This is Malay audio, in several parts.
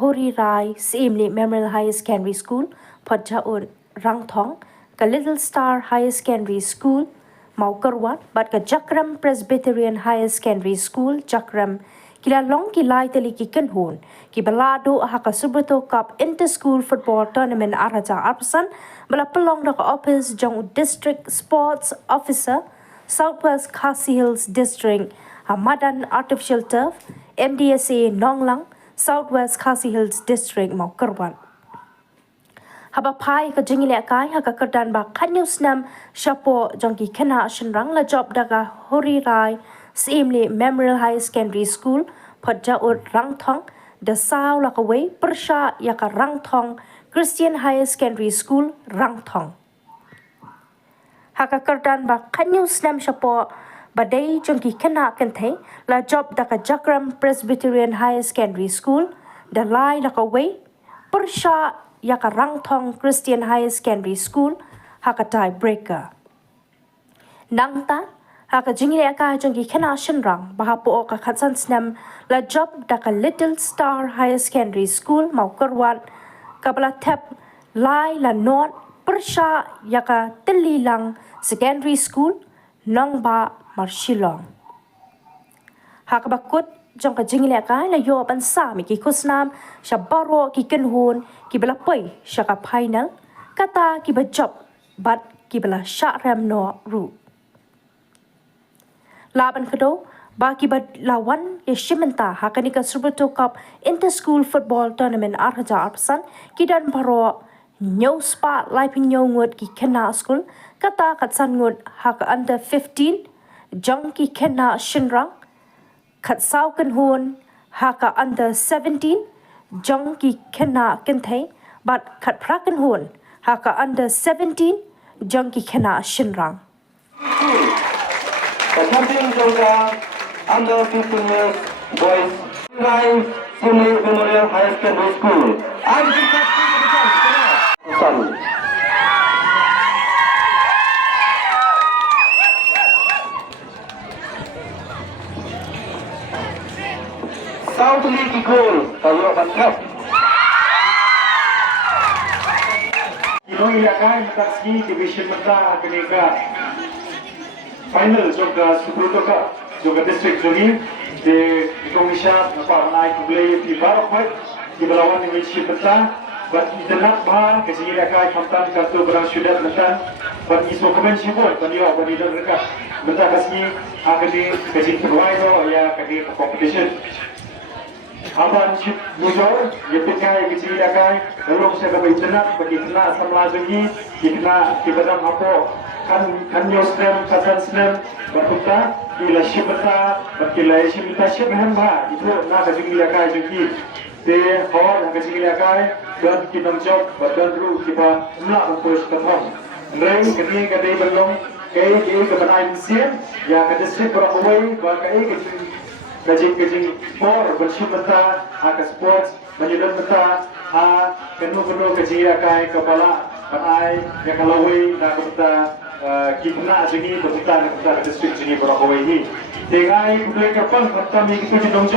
Horirai Simli Memorial High Secondary School Podjaur Rangthong ka Little Star High Secondary School Maukarwan bat ka Jakrem Presbyterian High Secondary School Jakrem kilalong kilay tali ki kenhun ki Lahduh ha ka Subroto Cup Inter-School Football Tournament araja arpasan bala pelong da ka office jong District Sports Officer SWKHD Hills District Hamadan Artificial Turf MDSA Nonglang SWKHD Hills District Maukarwan haba pai ka jingile kai ha ka kerdan ba kanyus nam shapo jongki khana shinrang la job daga Horirai Simli Memorial High Secondary School Podjaur Rangthong the sao la ka wei persha ya ka Rangthong Christian High Secondary School Rangthong ha ka kerdan ba kanyus nam shapo badai jongki khana kenthe la job daga Jakrem Presbyterian High Secondary School the lai la ka wei persha yaka Rangthong Christian High Secondary School haka tiebreaker. Nangta haka jingile aka jongi khana shinrang bahapo ka khatsan snam la job daka Little Star High Secondary School Maukarwan kabla tap lai la not persha yaka Tililang Secondary School Nongba Marshilong. Haka bakut jong ka jingile ka la yo ban sa mi ki kusnam sha baro ki kenhun ki bela poi sha ka final kata ki ba job bat ki bela sha ram no ru laban kado ba ki ba lawan ye shimenta ha ka ni ka Subroto Cup Inter-School Football Tournament arhaja arsan ki dan baro new spa life new ngut ki kena school kata katsan ngut ha ka under 15 jong ki kena shinrang Khat sao kan hun haka under 17 jong ki kena kenthe but khat pra kan hun haka under 17 jong ki kena shinrang the champion jongka under 15 years boys Horirai Simli Memorial High Secondary School South League goal tayo bangkap. Ino ilakai mataski division mata kenika final juga Subroto Cup juga district joni di Indonesia apa naik play di Barokwet di belawan division mata buat itenak bah kasi ilakai kamtan kartu berang sudah mata buat isu komen sibuk tadi awak bagi dekat mata kasi akan di kasi provider ya kadi competition Aban ship bujor, yepikai kecilikai, lalu saya dapat internet bagi kena sama lagi, kena kibadam apa, kan nyosnem, kasan snem, berputar, bila ship beta, bila ship beta ship hamba, itu nak kecilikai jadi, de hor kecilikai, dan kita job, dan ru kita nak untuk ketemu, reng kini kadai belum, kei kebenaran siap, ya kadai ship berawai, bagai kajing por bersih mata akas sports menyedot mata kenu kajing akai kepala panai yang kalawai nak mata kita sini berputar ke district sini berawai ini dengan play kapal mata mi kita jong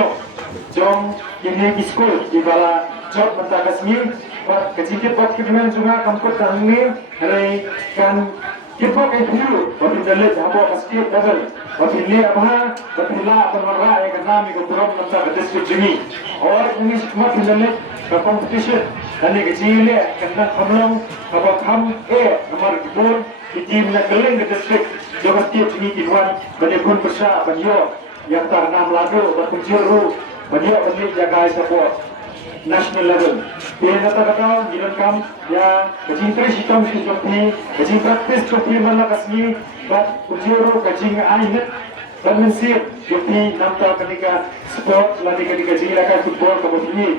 jong ini di school di bala job mata kasmi kajing kita kita juga kampus kami hari kan kita dulu waktu dalam apa basket level waktu ini apa waktu lah pemerintah yang kami keturun masa ke district ini orang ini semua dalam ke competition dan ini kecil kena kamlang apa kam nomor kebun di tim nak keling ke district jawab tiap ini dibuat banyak pun besar banyak yang ternam Lahduh berkunciru banyak banyak jaga support national level. Dia kata-kata dilengkap ya kajing tersitam seperti kajing praktis seperti mana kasih buat ujuru kajing air dan mensir seperti nampak ketika sport lagi ketika kajing lakukan football kemudian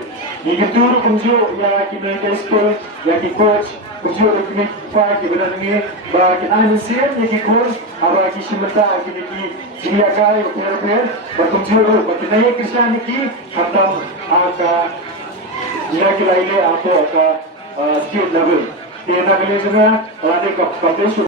ini itu ujuru ya kita ke school ya kita coach ujuru kita pakai benar ini bagi air mensir ya kita coach apa kita semata kita dia kaya benar-benar berkunjung bagi naik Kristian ini hatam agak kira-kira ini apa ke state level. Dia nak beli semua, ada competition.